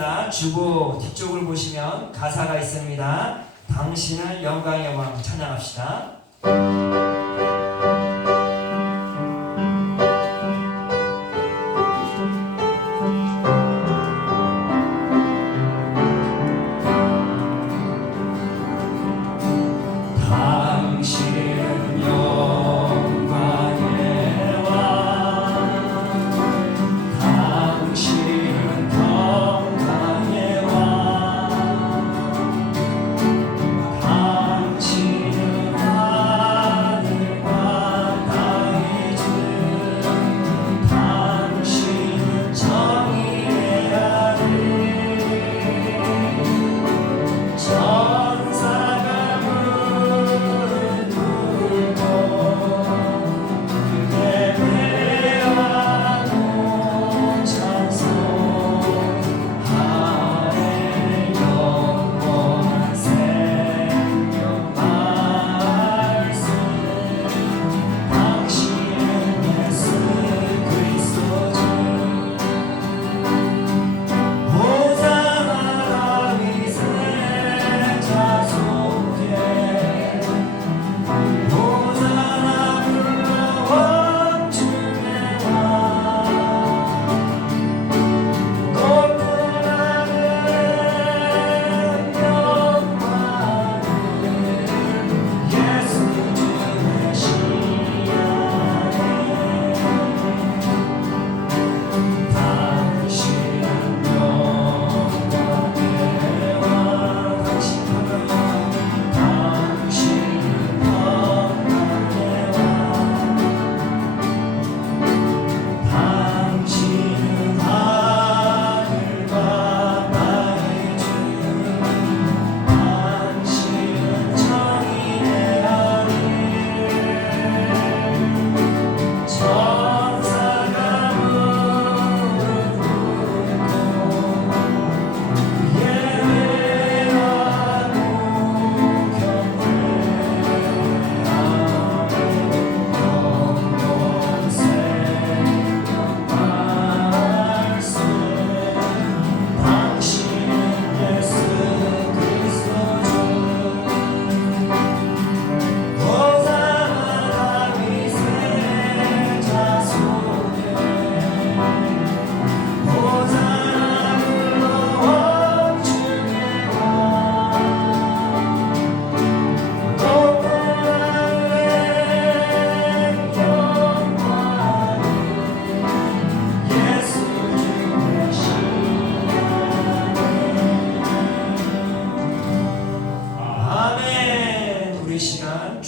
찬양입니다. 주보 뒤쪽을 보시면 가사가 있습니다. 당신은 영광의 왕 찬양합시다.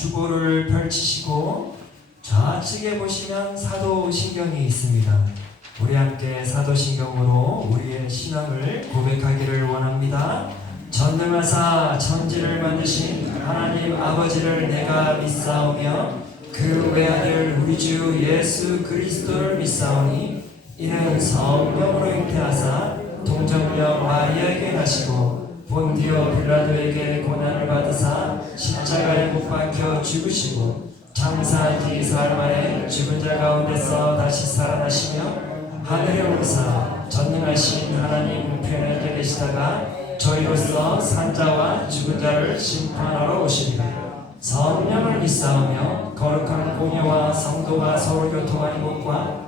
주보를 펼치시고 좌측에 보시면 사도신경이 있습니다. 우리 함께 사도신경으로 우리의 신앙을 고백하기를 원합니다. 전능하사 천지를 만드신 하나님 아버지를 내가 믿사오며 그 외아들 우리 주 예수 그리스도를 믿사오니 이는 성령으로 잉태하사 동정녀 마리아에게 나시고 본디오 빌라도에게 고난을 받으사 십자가에 못 박혀 죽으시고 장사 뒤 사흘 만에 죽은 자 가운데서 다시 살아나시며 하늘에 오르사 전능하신 하나님 우편에 계시다가 저희로서 산자와 죽은 자를 심판하러 오시리라. 성령을 믿사오며 거룩한 공예와 성도가 서로 교통하는 것과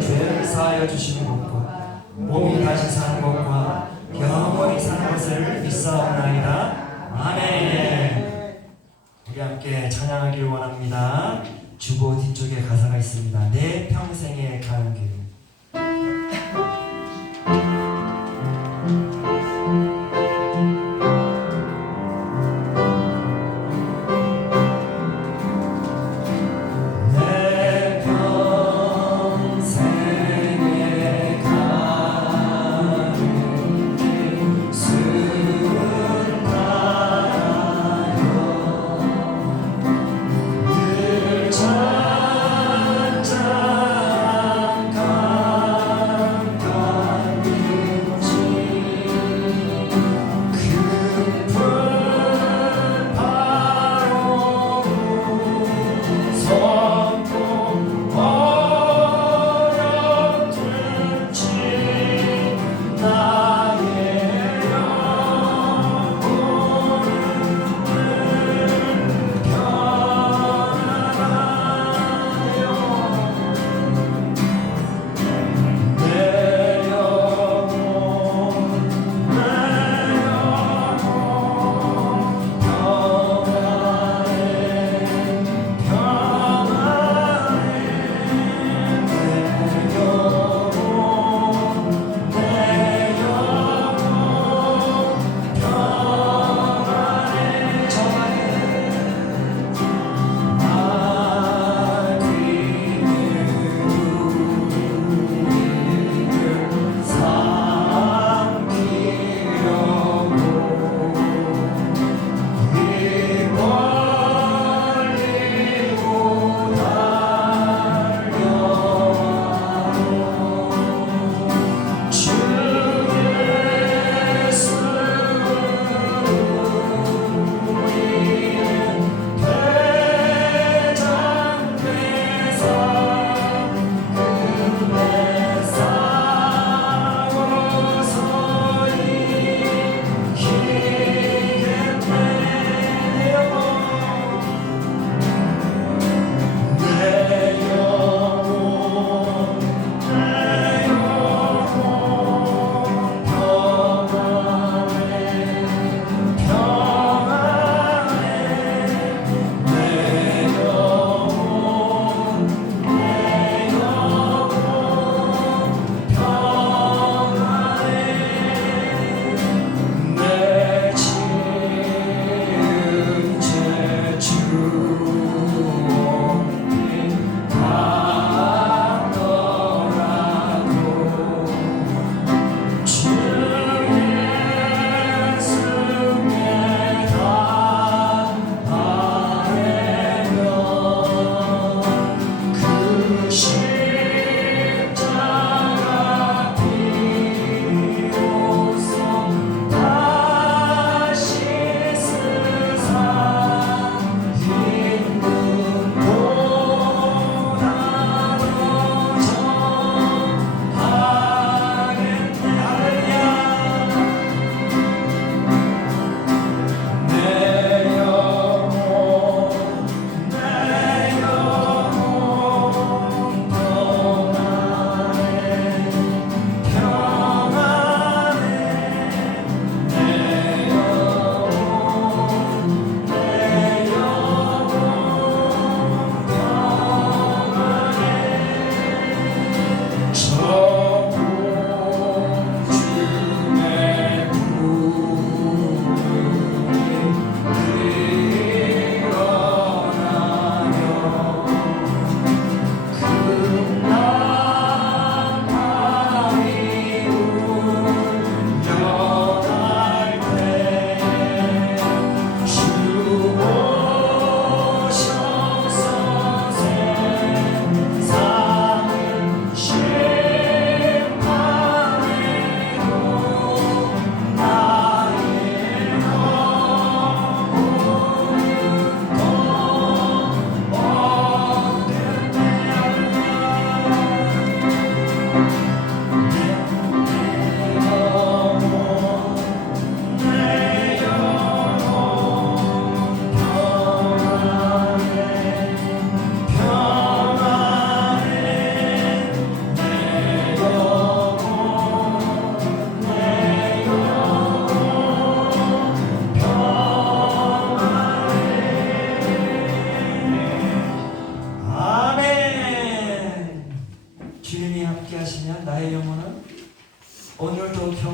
죄를 사하여 주시는 것과 몸이 다시 사는 것과 영원히 사는 것을 믿사옵나이다. 아멘. 우리 함께 찬양하길 원합니다. 주보 뒤쪽에 가사가 있습니다. 내 평생에 가는 길.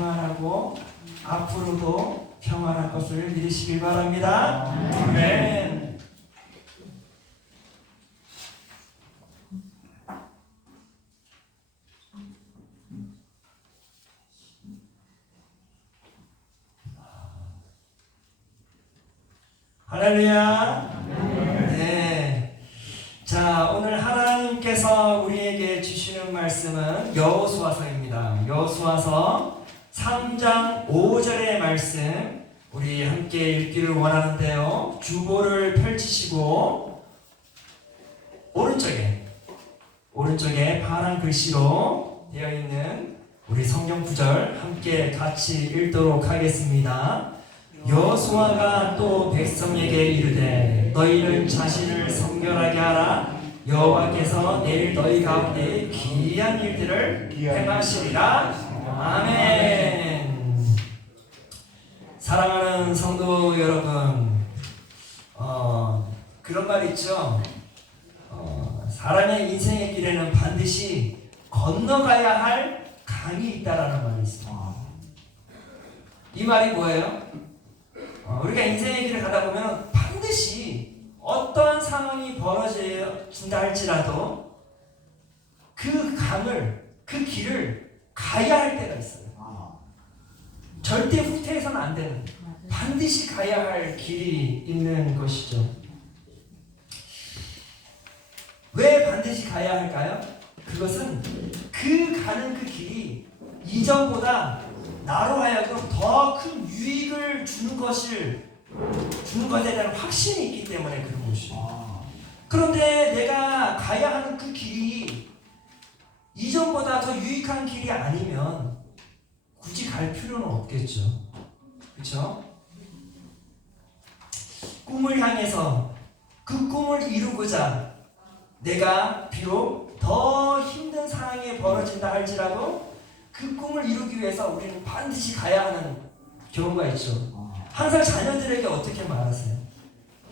평안하고 앞으로도 평안할 것을 믿으시길 바랍니다. 아멘. 할렐루야. 네. 자, 오늘 하나님께서 우리에게 주시는 말씀은 여호수아서입니다. 여호수아서 3장 5절의 말씀 우리 함께 읽기를 원하는데요. 주보를 펼치시고 오른쪽에 파란 글씨로 되어 있는 우리 성경 구절 함께 같이 읽도록 하겠습니다. 여호수아가 또 백성에게 이르되 너희는 자신을 성결하게 하라. 여호와께서 내일 너희 가운데 기이한 일들을 행하시리라. 아멘. 사랑하는 성도 여러분, 그런 말 있죠. 사람의 인생의 길에는 반드시 건너가야 할 강이 있다라는 말이 있습니다. 이 말이 뭐예요? 우리가 인생의 길을 가다 보면 반드시 어떠한 상황이 벌어진다 할지라도 그 강을, 그 길을 가야 할 때가 있어요. 절대 후퇴해서는 안 되는, 반드시 가야 할 길이 있는 것이죠. 왜 반드시 가야 할까요? 그것은 가는 그 길이 이전보다 나로 하여금 더 큰 유익을 주는 것에 대한 확신이 있기 때문에 그런 것이에요. 그런데 내가 가야 하는 그 길이 이전보다 더 유익한 길이 아니면 굳이 갈 필요는 없겠죠. 그렇죠? 꿈을 향해서 그 꿈을 이루고자 내가 비록 더 힘든 상황이 벌어진다 할지라도 그 꿈을 이루기 위해서 우리는 반드시 가야 하는 경우가 있죠. 항상 자녀들에게 어떻게 말하세요?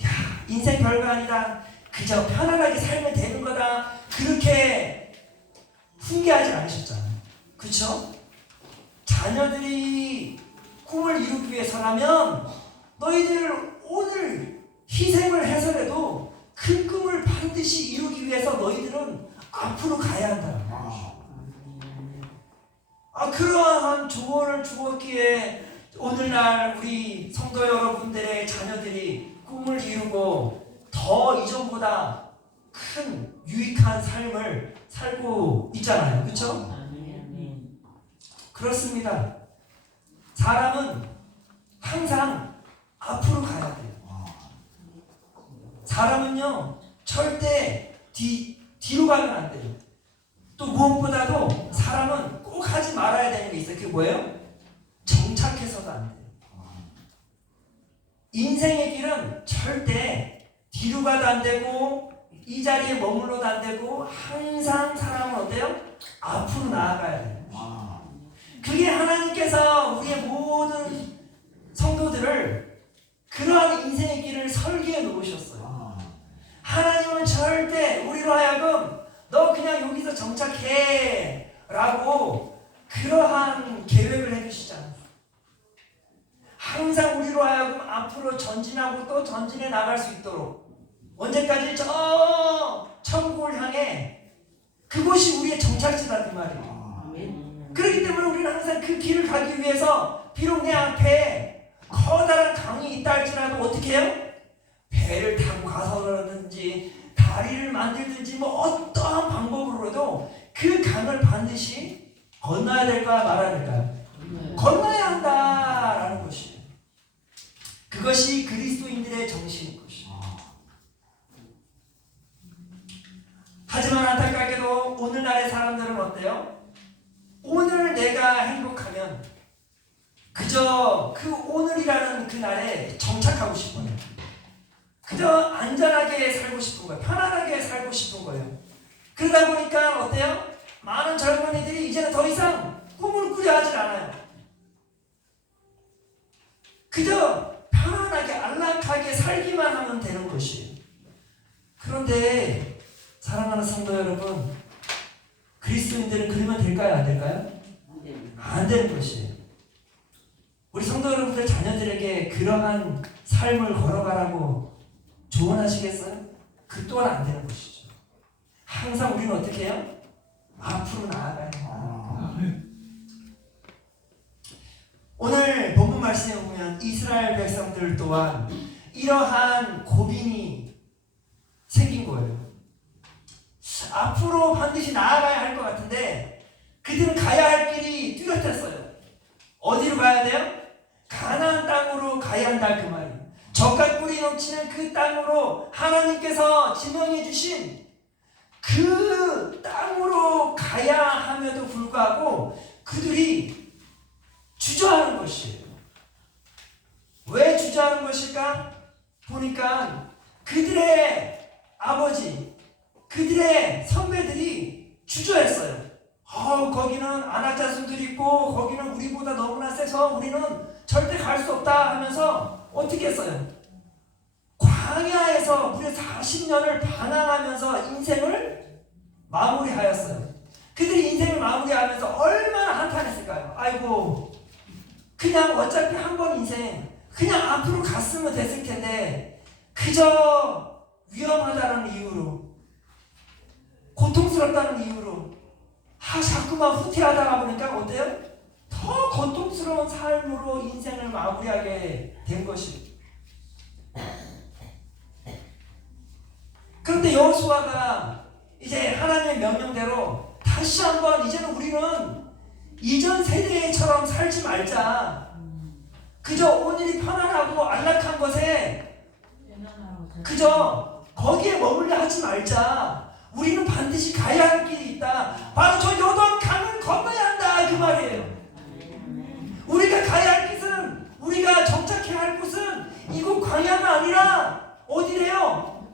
야, 인생 별거 아니다. 그저 편안하게 살면 되는 거다. 그렇게 훈계하지 않으셨잖아요. 그렇죠? 자녀들이 꿈을 이루기 위해서라면 너희들 오늘 희생을 해서라도 큰 꿈을 반드시 이루기 위해서 너희들은 앞으로 가야 한다. 그러한 조언을 주었기에 오늘날 우리 성도 여러분들의 자녀들이 꿈을 이루고 더 이전보다 큰 유익한 삶을 살고 있잖아요. 그렇죠? 그렇습니다. 사람은 항상 앞으로 가야 돼요. 사람은요 절대 뒤로 가면 안 돼요. 또 무엇보다도 사람은 꼭 하지 말아야 되는 게 있어요. 그게 뭐예요? 정착해서도 안 돼요. 인생의 길은 절대 뒤로 가도 안 되고 이 자리에 머물러도 안 되고 항상 사람은 어때요? 앞으로 나아가야 돼요. 그게 하나님께서 우리의 모든 성도들을 그러한 인생의 길을 설계해 놓으셨어요. 하나님은 절대 우리로 하여금 너 그냥 여기서 정착해 라고 그러한 계획을 해주시지 않아요. 항상 우리로 하여금 앞으로 전진하고 또 전진해 나갈 수 있도록 언제까지 저 천국을 향해 그곳이 우리의 정착지다 그 말이에요. 그렇기 때문에 우리는 항상 그 길을 가기 위해서 비록 내 앞에 커다란 강이 있다 할지라도 어떻게 해요? 배를 타고 가서라든지 다리를 만들든지 뭐 어떠한 방법으로라도 그 강을 반드시 건너야 될까 말아야 될까요? 건너야 한다라는 것이에요. 그것이 그리스도인들의 정신인 것이에요. 하지만 안타깝게도 오늘날의 사람들은 어때요? 오늘 내가 행복하면 그저 그 오늘이라는 그 날에 정착하고 싶어요. 그저 안전하게 살고 싶은 거예요. 편안하게 살고 싶은 거예요. 그러다 보니까 어때요? 많은 젊은이들이 이제는 더 이상 꿈을 꾸려 하질 않아요. 그저 편안하게 안락하게 살기만 하면 되는 것이에요. 그런데 사랑하는 성도 여러분, 그리스도인들은 그러면 될까요? 안 될까요? 안 되는 것이에요. 그러한 삶을 걸어가라고 조언하시겠어요? 그 또한 안 되는 것이죠. 항상 우리는 어떻게 해요? 앞으로 나아가야 합니다. 오늘 본문 말씀에 보면 이스라엘 백성들 또한 이러한 고민이 생긴 거예요. 앞으로 반드시 나아가야 할 것 같은데 그들은 가야 할 길이 뚜렷했어요. 어디로 가야 돼요? 가나안 땅으로 가야 한다 그 말이에요. 젖과 꿀이 넘치는 그 땅으로 하나님께서 지명해 주신 그 땅으로 가야 함에도 불구하고 그들이 주저하는 것이에요. 왜 주저하는 것일까? 보니까 그들의 아버지, 그들의 선배들이 주저했어요. 거기는 아낙 자손들이 있고 거기는 우리보다 너무나 세서 우리는 절대 갈 수 없다 하면서 어떻게 했어요? 광야에서 무려 40년을 방황하면서 인생을 마무리하였어요. 그들이 인생을 마무리하면서 얼마나 한탄했을까요? 아이고, 그냥 어차피 한 번 인생 그냥 앞으로 갔으면 됐을 텐데 그저 위험하다는 이유로, 고통스럽다는 이유로 자꾸만 후퇴하다가 보니까 어때요? 더 고통스러운 삶으로 인생을 마무리하게 된 것이. 그런데 여호수아가 이제 하나님의 명령대로 다시 한번 이제는 우리는 이전 세대처럼 살지 말자. 그저 오늘이 편안하고 안락한 것에 그저 거기에 머물려 하지 말자. 우리는 반드시 가야 할 길이 있다. 바로 저 요단강을 건너야 한다 그 말이에요. 우리가 가야 할 곳은, 우리가 정착해야 할 곳은 이곳 광야가 아니라 어디래요?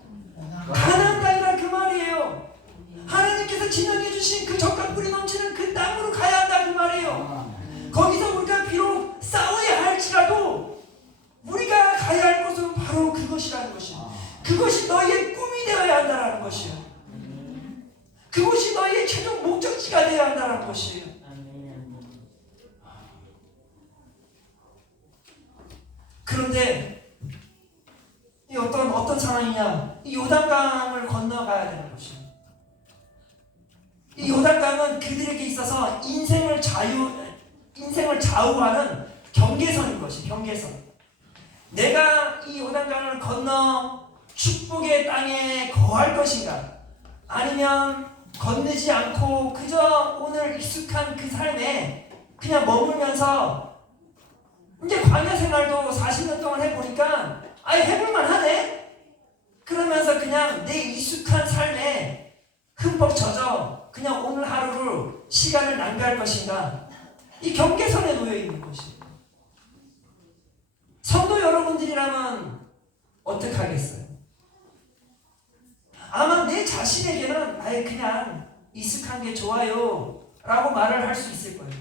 가나안 땅이라 그 말이에요. 하나님께서 지명해 주신 그 젖과 꿀이 넘치는 그 땅으로 가야 한다 그 말이에요. 거기서 우리가 비록 싸워야 할지라도 우리가 가야 할 곳은 바로 그것이라는 것이에요. 그것이 너희의 꿈이 되어야 한다는 것이에요. 그것이 너희의 최종 목적지가 되어야 한다는 것이에요. 그런데 이 어떤 상황이냐? 이 요단강을 건너가야 되는 것이에요. 이 요단강은 그들에게 있어서 인생을 좌우하는 경계선인 것이 경계선. 내가 이 요단강을 건너 축복의 땅에 거할 것인가? 아니면 건너지 않고 그저 오늘 익숙한 그 삶에 그냥 머물면서 이제 광야 생활도 40년 동안 해보니까 해볼만 하네? 그러면서 그냥 내 익숙한 삶에 흠뻑 젖어 그냥 오늘 하루를 시간을 낭비할 것인가? 이 경계선에 놓여 있는 것이에요. 성도 여러분들이라면 어떻게 하겠어요? 아마 내 자신에게는 그냥 익숙한 게 좋아요 라고 말을 할 수 있을 거예요.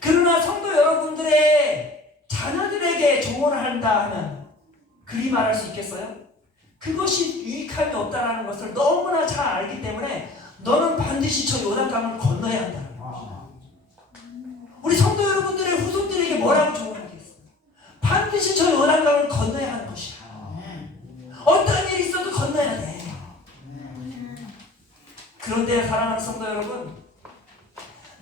그러나 성도 여러분들의 자녀들에게 조언을 한다 하면 그리 말할 수 있겠어요? 그것이 유익함이 없다는 것을 너무나 잘 알기 때문에 너는 반드시 저 요단강을 건너야 한다는 거죠. 우리 성도 여러분들의 후손들에게 뭐라고 조언하겠어요? 반드시 저 요단강을 건너야 하는 것이야. 어떤 일이 있어도 건너야 돼. 그런데 사랑하는 성도 여러분,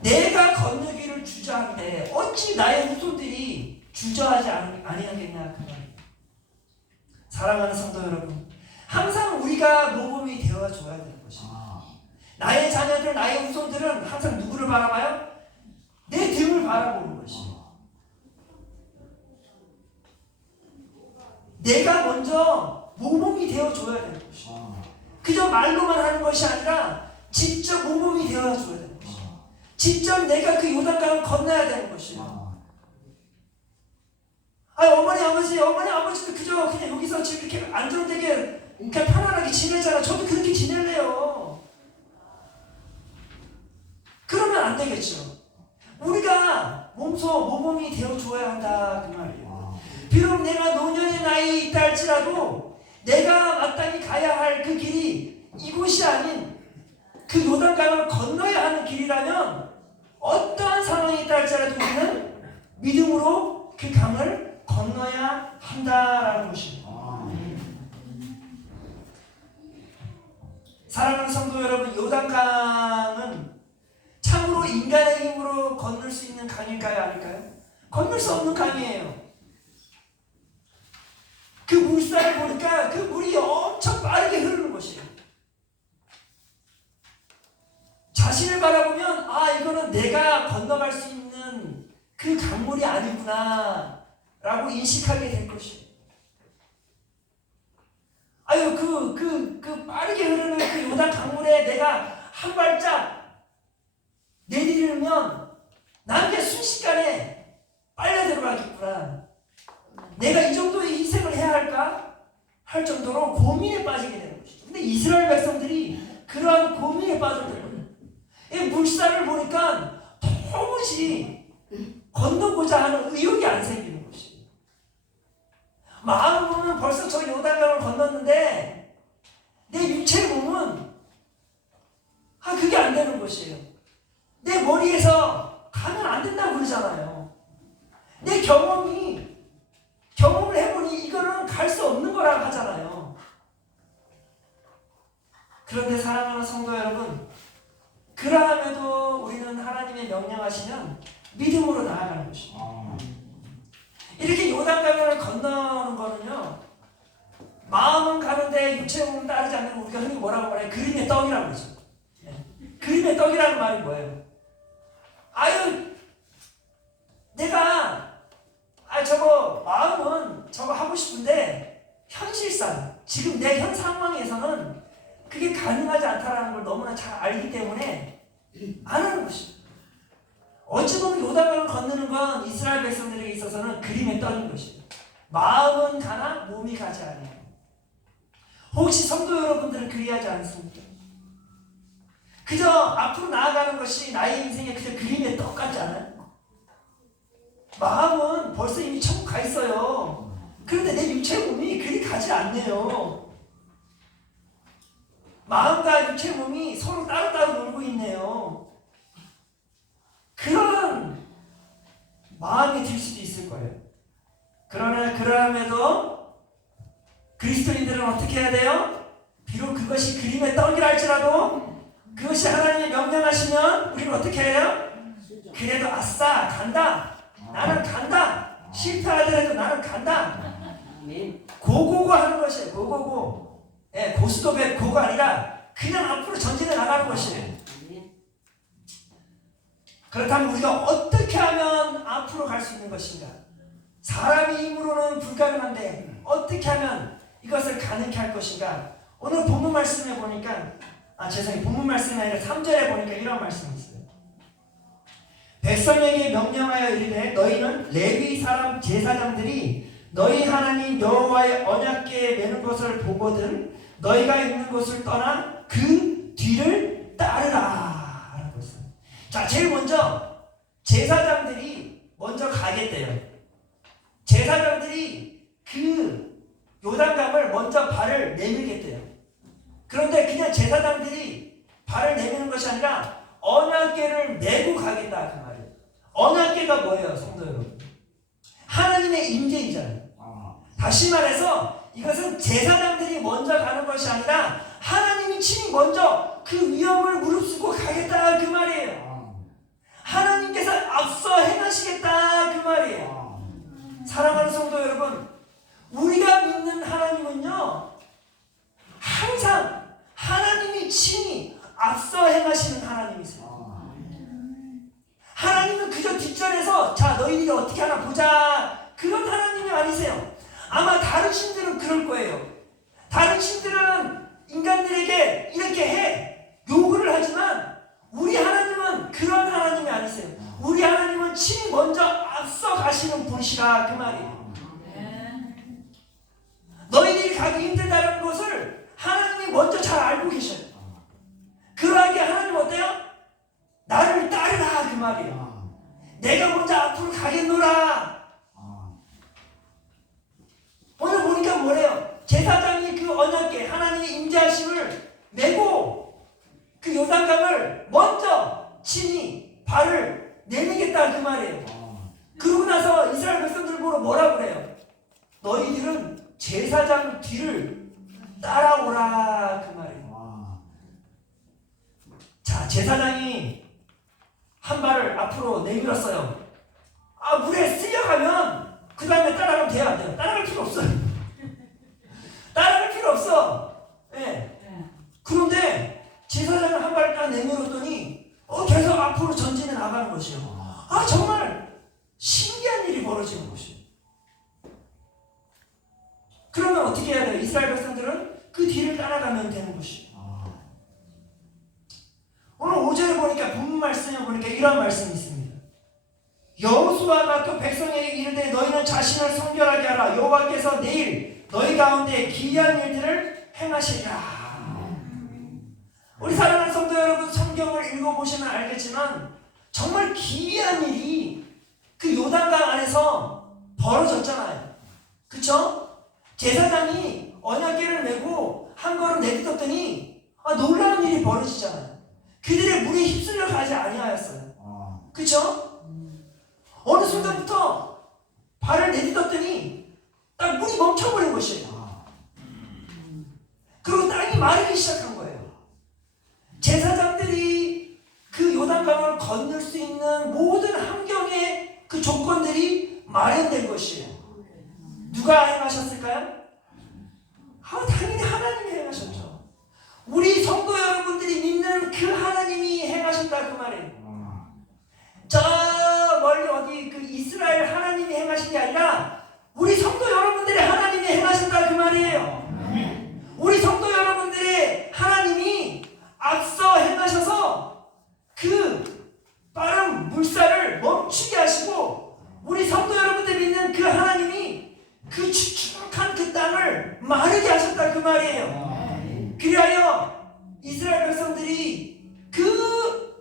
내가 건너기를 주저하는데 어찌 나의 후손들이 주저하지 아니하겠냐 그 말이에요. 사랑하는 성도 여러분, 항상 우리가 모범이 되어줘야 되는 것입니다. 나의 자녀들, 나의 후손들은 항상 누구를 바라봐요? 내 등을 바라보는 것이에요. 내가 먼저 모범이 되어줘야 되는 것이에요. 그저 말로만 하는 것이 아니라 직접 모범이 되어줘야 되는 것이에요. 직접 내가 그 요단강을 건너야 되는 것이에요. 어머니 아버지도 그저 그냥 여기서 지금 이렇게 안정되게 그냥 편안하게 지내잖아. 저도 그렇게 지낼래요. 그러면 안 되겠죠. 우리가 모범이 되어줘야 한다 그 말이에요. 비록 내가 노년의 나이에 있다 할지라도 내가 마땅히 가야 할 그 길이 이곳이 아닌 그 요단강을 건너야 하는 길이라면 어떠한 상황이 있다 할지라도 우리는 믿음으로 그 강을 건너야 한다라는 것입니다. 사랑하는 성도 여러분, 요단강은 참으로 인간의 힘으로 건널 수 있는 강일까요? 아닐까요? 건널 수 없는 강이에요. 그 물살을 보니까 그 물이 엄청 빠르게 흐르는 것이에요. 자신을 바라보면 이거는 내가 건너갈 수 있는 그 강물이 아니구나 라고 인식하게 될 것이에요. 그 빠르게 흐르는 그 요단 강물에 내가 한 발짝 내디디면 난 그냥 순식간에 빨려 들어가겠구나. 내가 이 정도의 희생을 해야 할까? 할 정도로 고민에 빠지게 되는 것이죠. 근데 이스라엘 백성들이 그러한 고민에 빠져들어요. 이 물살을 보니까 도무지 건너고자 하는 의욕이 안 생기는 것이에요. 마음으로는 벌써 저 요단강을 건넜는데 내 육체의 몸은 그게 안 되는 것이에요. 내 머리에서 가면 안 된다고 그러잖아요. 내 경험을 해보니 이거는 갈 수 없는 거라고 하잖아요. 그런데 사랑하는 성도 여러분, 그러함에도 우리는 하나님의 명령하시면 믿음으로 나아가는 것입니다. 이렇게 요단강을 건너는 거는요, 마음은 가는데 육체의 몸은 따르지 않는 거 우리가 흔히 뭐라고 말해요? 그림의 떡이라고 그러죠. 그림의 떡이라는 말이 뭐예요? 내가 저거 마음은 저거 하고 싶은데 현실상 지금 내 현 상황에서는 그게 가능하지 않다라는 걸 너무나 잘 알기 때문에 안 하는 것입니다. 어찌 보면 요단강을 건너는 건 이스라엘 백성들에게 있어서는 그림의 떡인 것입니다. 마음은 가나 몸이 가지 않아요. 혹시 성도 여러분들은 그리하지 않습니까? 그저 앞으로 나아가는 것이 나의 인생에 그저 그림의 떡 같지 않아요? 마음은 벌써 이미 천국 가 있어요. 그런데 내 육체 몸이 그리 가지 않네요. 마음과 육체 몸이 서로 따로따로 놀고 있네요. 그런 마음이 들 수도 있을 거예요. 그러나 그러함에도 그리스도인들은 어떻게 해야 돼요? 비록 그것이 그림의 떡이라 할지라도 그것이 하나님이 명령하시면 우리는 어떻게 해요? 그래도 아싸 간다. 나는 간다. 실패하더라도 나는 간다. 고고고 하는 것이에요. 고고고. 고스톱의 고가 아니라 그냥 앞으로 전진해 나가는 것이에요. 그렇다면 우리가 어떻게 하면 앞으로 갈 수 있는 것인가? 사람의 힘으로는 불가능한데 어떻게 하면 이것을 가능케 할 것인가? 오늘 본문 말씀에 보니까 본문 말씀이 아니라 3절에 보니까 이런 말씀이 있어요. 백성에게 명령하여 이르되 너희는 레위 사람 제사장들이 너희 하나님 여호와의 언약궤에 매는 것을 보거든 너희가 있는 곳을 떠나 그 뒤를 따르라 라고 했어요. 자, 제일 먼저 제사장들이 먼저 가겠대요. 제사장들이 그 요단강을 먼저 발을 내밀겠대요. 그런데 그냥 제사장들이 발을 내미는 것이 아니라 언약궤를 메고 가겠다 그 말이에요. 언약궤가 뭐예요, 성도 여러분? 하나님의 임재이잖아요. 다시 말해서 이것은 제사장들이 먼저 가는 것이 아니라 하나님이 친히 먼저 그 위험을 무릅쓰고 가겠다 그 말이에요. 하나님께서 앞서 행하시겠다 그 말이에요. 사랑하는 성도 여러분, 우리가 믿는 하나님은요 항상 하나님이 친히 앞서 행하시는 하나님이세요. 하나님은 그저 뒷전에서 자 너희들이 어떻게 하나 보자 그런 하나님이 아니세요. 아마 다른 신들은 그럴 거예요. 다른 신들은 인간들에게 이렇게 해 요구를 하지만 우리 하나님은 그런 하나님이 아니세요. 우리 하나님은 친히 먼저 앞서 가시는 분이시라 그 말이에요. 너희들이 가기 힘들다는 것을 하나님이 먼저 잘 알고 계셔요. 그러하게 하나님 어때요? 나를 따르라 그 말이에요. 내가 먼저 앞으로 가겠노라. 오늘 보니까 뭐래요? 제사장이 그 언약궤 하나님의 임재하심을 메고 그 요단강을 먼저 친히 발을 내미겠다 그 말이에요. 그러고 나서 이스라엘 백성들 보러 뭐라 그래요? 제사장 뒤를 따라오라 그 말이에요. 자, 제사장이 한 발을 앞으로 내밀었어요. 물에 쓸려가면 그 다음에 따라가면 돼요, 안 돼요? 따라갈 필요 없어요. 따라갈 필요 없어. 예. 그런데 제사장은 한 발을 딱 내밀었더니 계속 앞으로 전진해 나가는 것이요. 정말 신기한 일이 벌어지는 것이요. 그러면 어떻게 해야 돼요? 이스라엘 백성들은 그 뒤를 따라가면 되는 것이요. 오늘 5절에 보니까 본문 말씀에 보니까 이런 말씀이 있습니다. 여호수아가 또 백성에게 이르되 너희는 자신을 성결하게 하라. 여호와께서 내일 너희 가운데 기이한 일들을 행하시리라. 우리 사랑하는 성도 여러분, 성경을 읽어보시면 알겠지만 정말 기이한 일이 그 요단강 안에서 벌어졌잖아요. 그쵸? 제사장이 언약궤를 메고 한 걸음 내딛었더니 놀라운 일이 벌어지잖아요. 그들의 물에 휩쓸려 가지 아니하였어요. 그쵸? 어느 순간부터 발을 내딛었더니 딱 물이 멈춰버린 것이에요. 그리고 땅이 마르기 시작한 거예요. 제사장들이 그 요단강을 건널 수 있는 모든 환경의 그 조건들이 마련된 것이에요. 누가 행하셨을까요? 당연히 하나님이 행하셨죠. 우리 성도 여러분들이 믿는 그 하나님이 행하셨다 그 말이에요. 저 멀리 어디 그 이스라엘 하나님이 행하신 게 아니라 우리 성도 여러분들의 하나님이 행하셨다 그 말이에요. 우리 성도 여러분들의 하나님이 앞서 행하셔서 그 빠른 물살을 멈추게 하시고 우리 성도 여러분들 믿는 그 하나님이 그 축축한 그 땅을 마르게 하셨다 그 말이에요. 그리하여 이스라엘 백성들이 그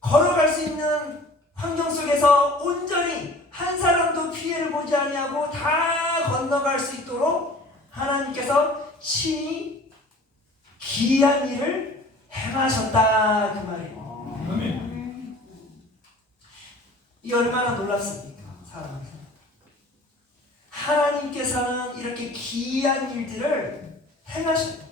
걸어갈 수 있는 환경 속에서 온전히 한 사람도 피해를 보지 아니하고 다 건너갈 수 있도록 하나님께서 친히 기이한 일을 행하셨다 그 말이에요. 이 얼마나 놀랍습니까? 사랑하는 하나님께서는 이렇게 기이한 일들을 행하셨고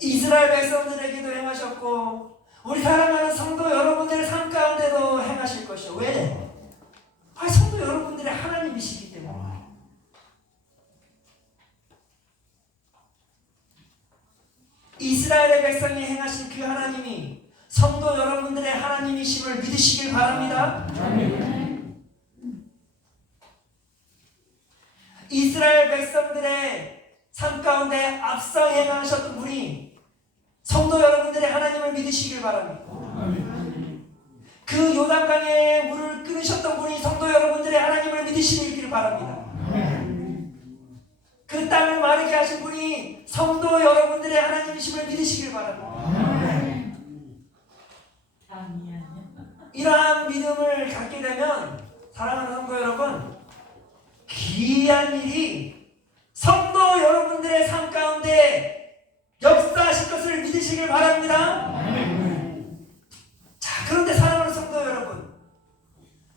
이스라엘 백성들에게도 행하셨고 우리 사랑하는 성도 여러분들의 삶 가운데도 행하실 것이요. 왜? 성도 여러분들의 하나님이시기 때문에. 이스라엘의 백성이 행하신 그 하나님이 성도 여러분들의 하나님이심을 믿으시길 바랍니다. 이스라엘 백성들의 삶 가운데 앞서 행하셨던 분이 성도 여러분들의 하나님을 믿으시길 바랍니다. 그 요단강에 물을 끊으셨던 분이 성도 여러분들의 하나님을 믿으시길 바랍니다. 그 땅을 마르게 하신 분이 성도 여러분들의 하나님이심을 믿으시길 바랍니다. 이러한 믿음을 갖게 되면 사랑하는 성도 여러분, 기이한 일이 성도 여러분들의 삶 가운데 역사하실 것을 믿으시길 바랍니다. 자, 그런데 사랑하는 성도 여러분,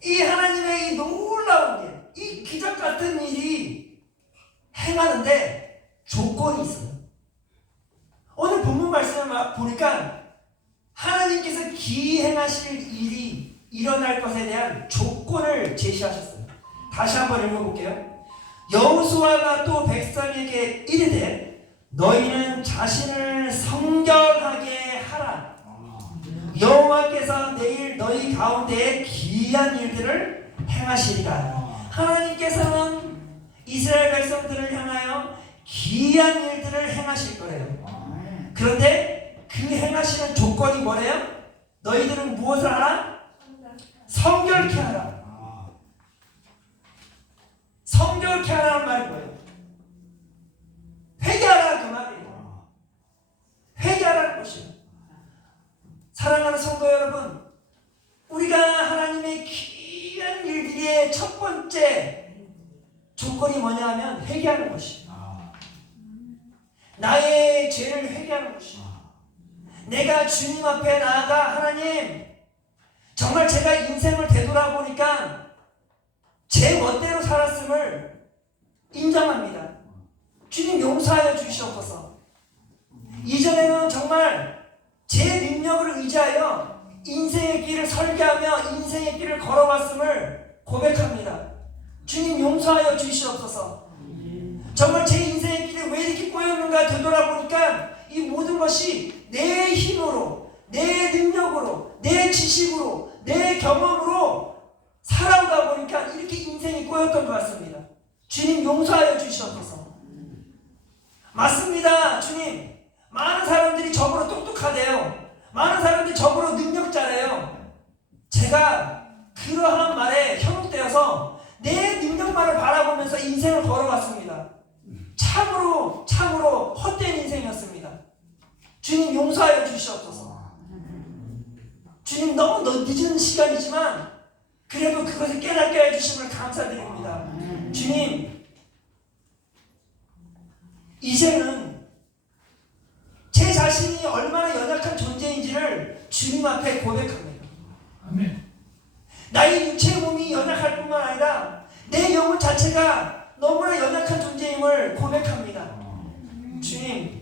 이 하나님의 이 놀라운 일, 이 기적 같은 일이 행하는데 조건이 있어요. 오늘 본문 말씀을 보니까 하나님께서 기행하실 일이 일어날 것에 대한 조건을 제시하셨어요. 다시 한번 읽어볼게요. 여호수아가 또 백성에게 이르되 너희는 자신을 성결하게 하라. 여호와께서 내일 너희 가운데 기이한 일들을 행하시리라. 하나님께서는 이스라엘 백성들을 향하여 기이한 일들을 행하실 거예요. 그런데 그 행하시는 조건이 뭐래요? 너희들은 무엇을 하라? 성결케 하라. 성결케 하라는 말이 뭐예요? 회개하라 그 말이에요. 회개하라는 것이에요. 사랑하는 성도 여러분, 우리가 하나님의 기이한 일들의 첫 번째 조건이 뭐냐 하면 회개하는 것이에요. 나의 죄를 회개하는 것이에요. 내가 주님 앞에 나아가 하나님, 정말 제가 인생을 되돌아보니까 제 멋대로 살았음을 인정합니다. 주님 용서하여 주시옵소서. 이전에는 정말 제 능력을 의지하여 인생의 길을 설계하며 인생의 길을 걸어왔음을 고백합니다. 주님 용서하여 주시옵소서. 정말 제 인생의 길이 왜 이렇게 꼬였는가 되돌아보니까 이 모든 것이 내 힘으로, 내 능력으로, 내 지식으로, 내 경험으로 살아오다 보니까 이렇게 인생이 꼬였던 것 같습니다. 주님 용서하여 주시옵소서. 맞습니다. 주님, 많은 사람들이 저보로 똑똑하대요. 많은 사람들이 저보로 능력자래요. 제가 그러한 말에 현혹되어서 내 능력만을 바라보면서 인생을 걸어왔습니다. 참으로 헛된 인생이었습니다. 주님 용서하여 주시옵소서. 주님 너무 늦은 시간이지만 그래도 그것을 깨닫게 해주심을 감사드립니다. 주님, 이제는 제 자신이 얼마나 연약한 존재인지를 주님 앞에 고백합니다. 아멘. 나의 육체의 몸이 연약할 뿐만 아니라 내 영혼 자체가 너무나 연약한 존재임을 고백합니다. 주님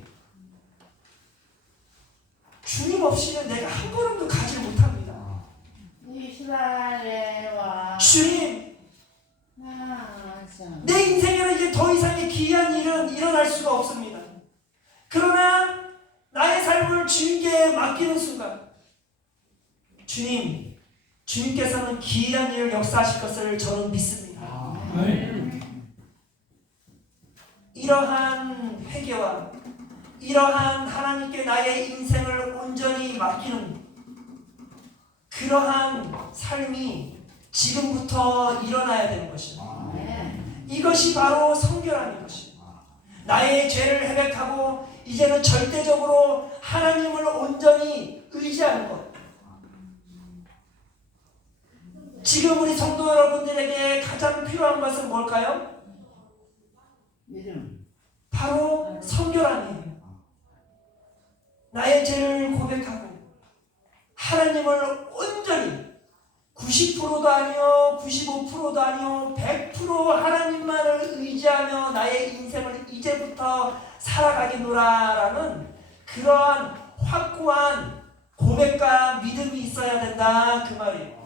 없이는 내가 한 걸음도 가지 못합니다. 주님, 내 인생에는 이제 더 이상의 기이한 일은 일어날 수가 없습니다. 그러나 나의 삶을 주님께 맡기는 순간 주님께서는 기이한 일을 역사하실 것을 저는 믿습니다. 이러한 회개와 이러한 하나님께 나의 인생을 온전히 맡기는 그러한 삶이 지금부터 일어나야 되는 것입니다. 이것이 바로 성결함인 것입니다. 나의 죄를 회백하고 이제는 절대적으로 하나님을 온전히 의지하는 것. 지금 우리 성도 여러분들에게 가장 필요한 것은 뭘까요? 바로 성결함이에요. 나의 죄를 고백하고 하나님을 온전히 90%도 아니요 95%도 아니요 100% 하나님만을 의지하며 나의 인생을 이제부터 살아가겠노라라는 그러한 확고한 고백과 믿음이 있어야 된다 그 말이에요.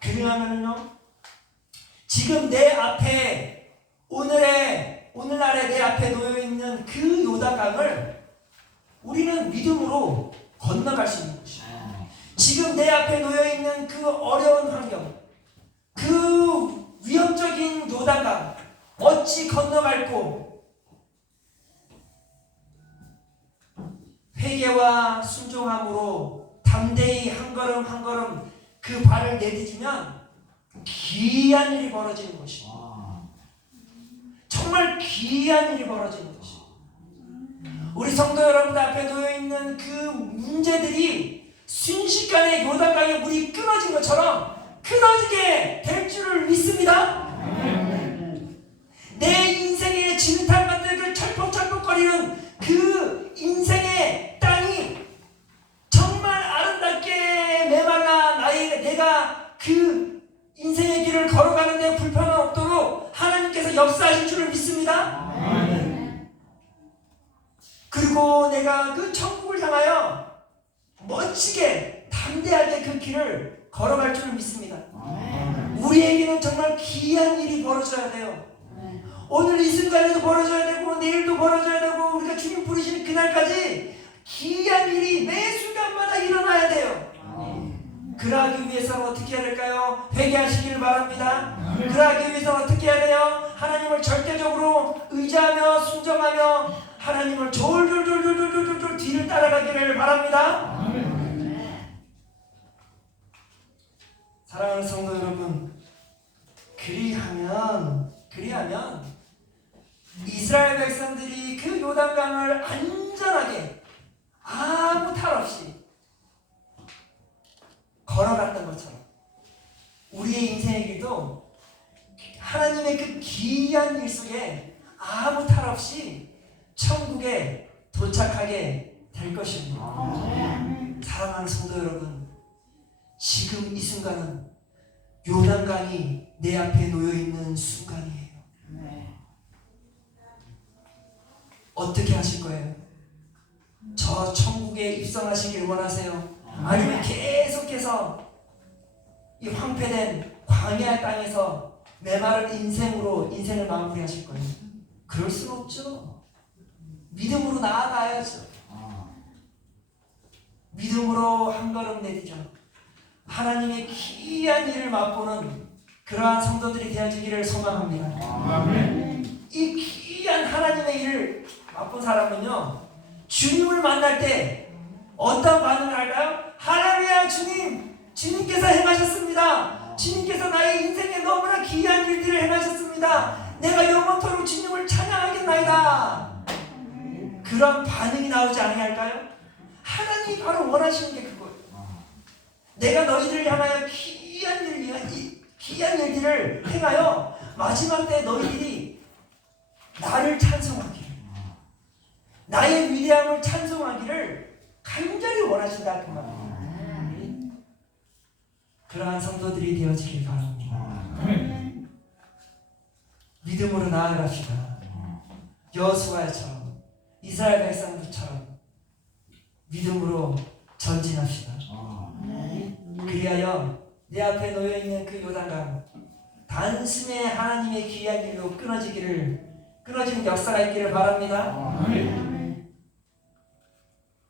그러면요 지금 내 앞에 오늘날에 내 앞에 놓여있는 그 요단강을 우리는 믿음으로 건너갈 수 있는 것이에요. 지금 내 앞에 놓여있는 그 어려운 환경, 그 위험적인 요단강 어찌 건너갈고 회개와 순종함으로 담대히 한 걸음 한 걸음 그 발을 내딛으면 기이한 일이 벌어지는 것입니다. 정말 기이한 일이 벌어지는 것입니다. 우리 성도 여러분 앞에 놓여있는 그 문제들이 순식간에 요단강에 물이 끊어진 것처럼 끊어지게 될 줄을 믿습니다. 내 인생의 진탕 같은 그 철퍽철퍽거리는 그 인생의 땅이 정말 아름답게 메말라 내가 그 인생의 길을 걸어가는데 불편함 없도록 하나님께서 역사하실 줄을 믿습니다. 그리고 내가 그 천국을 향하여 멋지게 담대하게 그 길을 걸어갈 줄을 믿습니다. 우리에게는 정말 기이한 일이 벌어져야 돼요. 오늘 이 순간에도 벌어져야 되고 내일도 벌어져야 되고 우리가 주님 부르시는 그날까지 기이한 일이 매 순간마다 일어나야 돼요. 그러하기 위해서는 어떻게 해야 될까요? 회개하시기를 바랍니다. 그러하기 위해서는 어떻게 해야 돼요? 하나님을 절대적으로 의지하며 순종하며 하나님을 졸졸졸졸졸졸 뒤를 따라가기를 바랍니다. 사랑하는 성도 여러분, 그리하면 이스라엘 백성들이 그 요단강을 안전하게 아무 탈 없이 걸어갔던 것처럼 우리의 인생의 길도 하나님의 그 기이한 일 속에 아무 탈 없이 천국에 도착하게 될 것입니다. 사랑하는 성도 여러분, 지금 이 순간은 요단강이 내 앞에 놓여있는 순간이에요. 어떻게 하실 거예요? 저 천국에 입성하시길 원하세요? 아니면 계속해서 이 황폐된 광야 땅에서 메마른 인생으로 인생을 마무리하실 거예요? 그럴 순 없죠. 믿음으로 나아가야죠. 믿음으로 한 걸음 내디죠. 하나님의 귀한 일을 맛보는 그러한 성도들이 되어지기를 소망합니다. 이 귀한 하나님의 일을 맛본 사람은요, 주님을 만날 때 어떤 반응을 할까요? 할렐루야, 주님! 주님께서 행하셨습니다. 주님께서 나의 인생에 너무나 귀한 일들을 행하셨습니다. 내가 영원토록 주님을 찬양하겠나이다. 그런 반응이 나오지 아니할까요? 하나님이 바로 원하시는 게 그거예요. 내가 너희들을 향하여 귀한 일들을 행하여 마지막 때 너희들이 나를 찬송하기를, 나의 위대함을 찬송하기를 간절히 원하신다 그 말이에요. 그러한 성도들이 되어지길 바랍니다. 믿음으로 나아갑시다. 여호수아처럼, 이스라엘 백성들처럼 믿음으로 전진합시다. 그리하여 내 앞에 놓여있는 그 요단강 단숨에 하나님의 귀한 일로 끊어지는 역사가 있기를 바랍니다.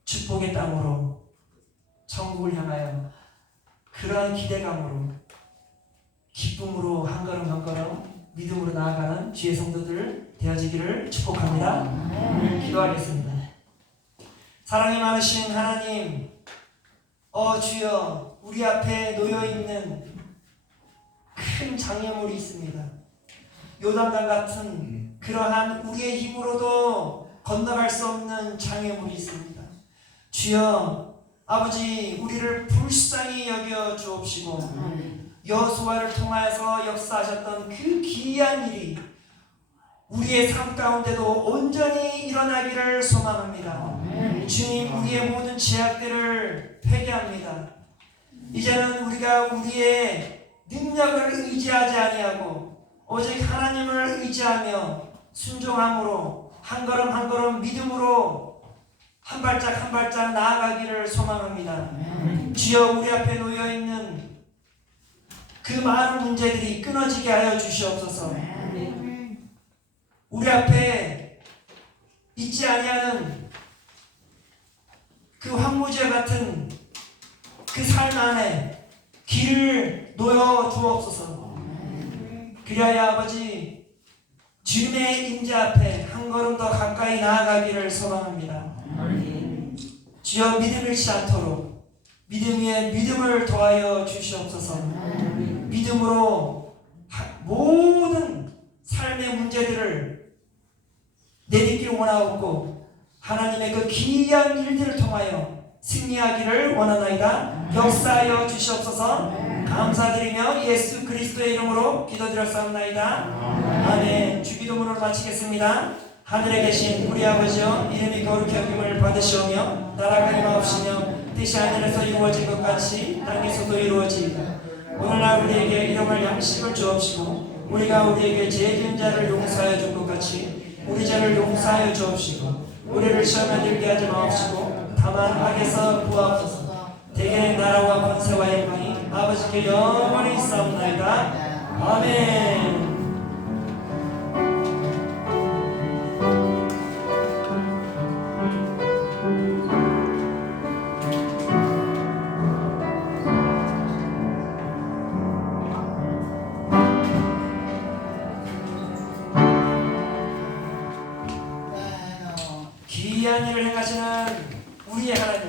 축복의 땅으로, 천국을 향하여 그러한 기대감으로, 기쁨으로 한 걸음 한 걸음 믿음으로 나아가는 주의 성도들 되어지기를 축복합니다. 기도하겠습니다. 사랑이 많으신 하나님, 주여, 우리 앞에 놓여있는 큰 장애물이 있습니다. 요단강 같은 그러한 우리의 힘으로도 건너갈 수 없는 장애물이 있습니다. 주여, 아버지, 우리를 불쌍히 여겨 주옵시고 여호수아를 통하여서 역사하셨던 그 귀한 일이 우리의 삶 가운데도 온전히 일어나기를 소망합니다. 주님, 우리의 모든 죄악들을 회개합니다. 이제는 우리가 우리의 능력을 의지하지 아니하고 오직 하나님을 의지하며 순종함으로 한 걸음 한 걸음 믿음으로 한 발짝 한 발짝 나아가기를 소망합니다. 주여, 우리 앞에 놓여있는 그 많은 문제들이 끊어지게 하여 주시옵소서. 우리 앞에 있지 아니하는 그 황무지와 같은 그 삶 안에 길을 놓여 주옵소서. 그리하여 아버지, 주님의 임재 앞에 한 걸음 더 가까이 나아가기를 소망합니다. 주여, 믿음 잃지 않도록 믿음 위에 믿음을 더하여 주시옵소서. 믿음으로 모든 삶의 문제들을 내딛길 원하옵고 하나님의 그 귀한 일들을 통하여 승리하기를 원하나이다. 역사하여 주시옵소서. 감사드리며 예수 그리스도의 이름으로 기도드렸사옵나이다. 아멘. 주기도문을 마치겠습니다. 하늘에 계신 우리 아버지여, 이름이 거룩히 여김을 받으시오며 나라가 임하옵시며 뜻이 하늘에서 이루어진 것 같이 땅에서도 이루어지이다. 오늘날 우리에게 일용할 양식을 주옵시고 우리가 우리에게 죄 지은 자를 용서하여 준 것 같이 우리 죄를 용서하여 주옵시고 우리를 시험에 들게 하지 마옵시고 다만 악에서 구하옵소서. 대개 나라와 권세와 영광이 아버지께 영원히 있사옵나이다. 아멘. 귀한 일을 행하시는 우리의 하나님,